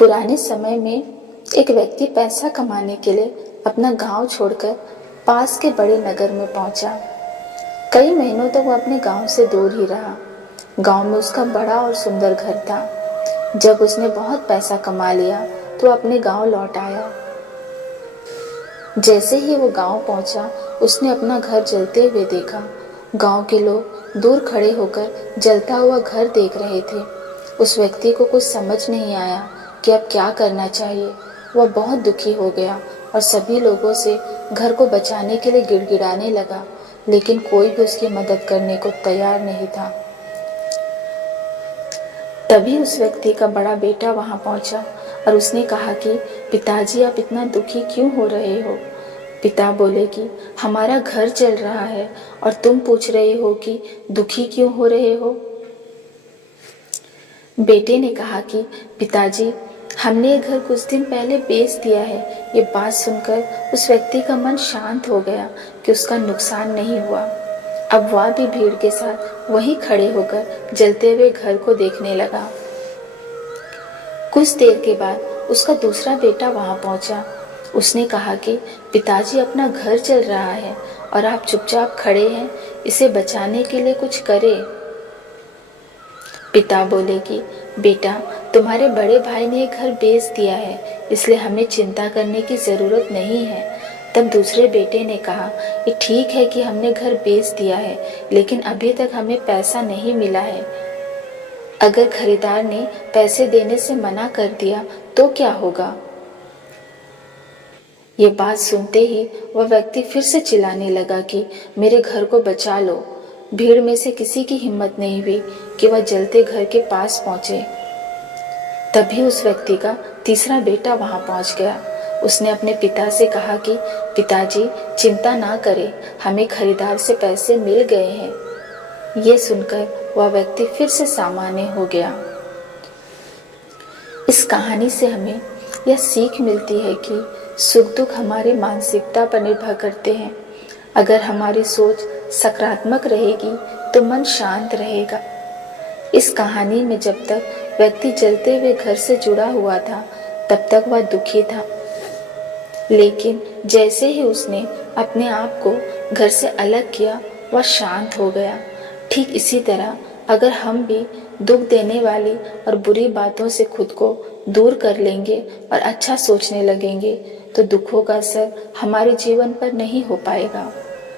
पुराने समय में एक व्यक्ति पैसा कमाने के लिए अपना गांव छोड़कर पास के बड़े नगर में पहुंचा। कई महीनों तक वो अपने गांव से दूर ही रहा। गांव में उसका बड़ा और सुंदर घर था। जब उसने बहुत पैसा कमा लिया तो अपने गांव लौट आया। जैसे ही वो गांव पहुंचा, उसने अपना घर जलते हुए देखा। गांव के लोग दूर खड़े होकर जलता हुआ घर देख रहे थे। उस व्यक्ति को कुछ समझ नहीं आया कि अब क्या करना चाहिए। वह बहुत दुखी हो गया और सभी लोगों से घर को बचाने के लिए गिड़गिड़ाने लगा, लेकिन कोई भी उसकी मदद करने को तैयार नहीं था। तभी उस व्यक्ति का बड़ा बेटा वहां पहुंचा और उसने कहा कि पिताजी, आप इतना दुखी क्यों हो रहे हो? पिता बोले कि हमारा घर जल रहा है और तुम पूछ रहे हो कि दुखी क्यों हो रहे हो। बेटे ने कहा कि पिताजी, हमने ये घर कुछ दिन पहले बेच दिया है। ये बात सुनकर उस व्यक्ति का मन शांत हो गया कि उसका नुकसान नहीं हुआ। अब वह भी भीड़ के साथ वहीं खड़े होकर जलते हुए घर को देखने लगा। कुछ देर के बाद उसका दूसरा बेटा वहां पहुंचा। उसने कहा कि पिताजी, अपना घर जल रहा है और आप चुपचाप खड़े हैं, इसे बचाने के लिए कुछ करें। पिता बोले कि बेटा, तुम्हारे बड़े भाई ने घर बेच दिया है, इसलिए हमें चिंता करने की जरूरत नहीं है। तब दूसरे बेटे ने कहा, ये ठीक है कि हमने घर बेच दिया है, लेकिन अभी तक हमें पैसा नहीं मिला है। अगर खरीदार ने पैसे देने से मना कर दिया तो क्या होगा? ये बात सुनते ही वह व्यक्ति फिर से चिल्लाने लगा कि मेरे घर को बचा लो। भीड़ में से किसी की हिम्मत नहीं हुई कि वह जलते घर के पास पहुंचे। तभी उस व्यक्ति का तीसरा बेटा वहां पहुंच गया। उसने अपने पिता से कहा कि पिताजी, चिंता ना करें, हमें खरीदार से पैसे मिल गए हैं। ये सुनकर वह व्यक्ति फिर से सामान्य हो गया। इस कहानी से हमें यह सीख मिलती है कि सुख दुख हमारी मानसिकता पर निर्भर करते हैं। अगर हमारी सोच सकारात्मक रहेगी तो मन शांत रहेगा। इस कहानी में जब तक व्यक्ति जलते हुए घर से जुड़ा हुआ था, तब तक वह दुखी था, लेकिन जैसे ही उसने अपने आप को घर से अलग किया, वह शांत हो गया। ठीक इसी तरह अगर हम भी दुख देने वाली और बुरी बातों से खुद को दूर कर लेंगे और अच्छा सोचने लगेंगे, तो दुखों का असर हमारे जीवन पर नहीं हो पाएगा।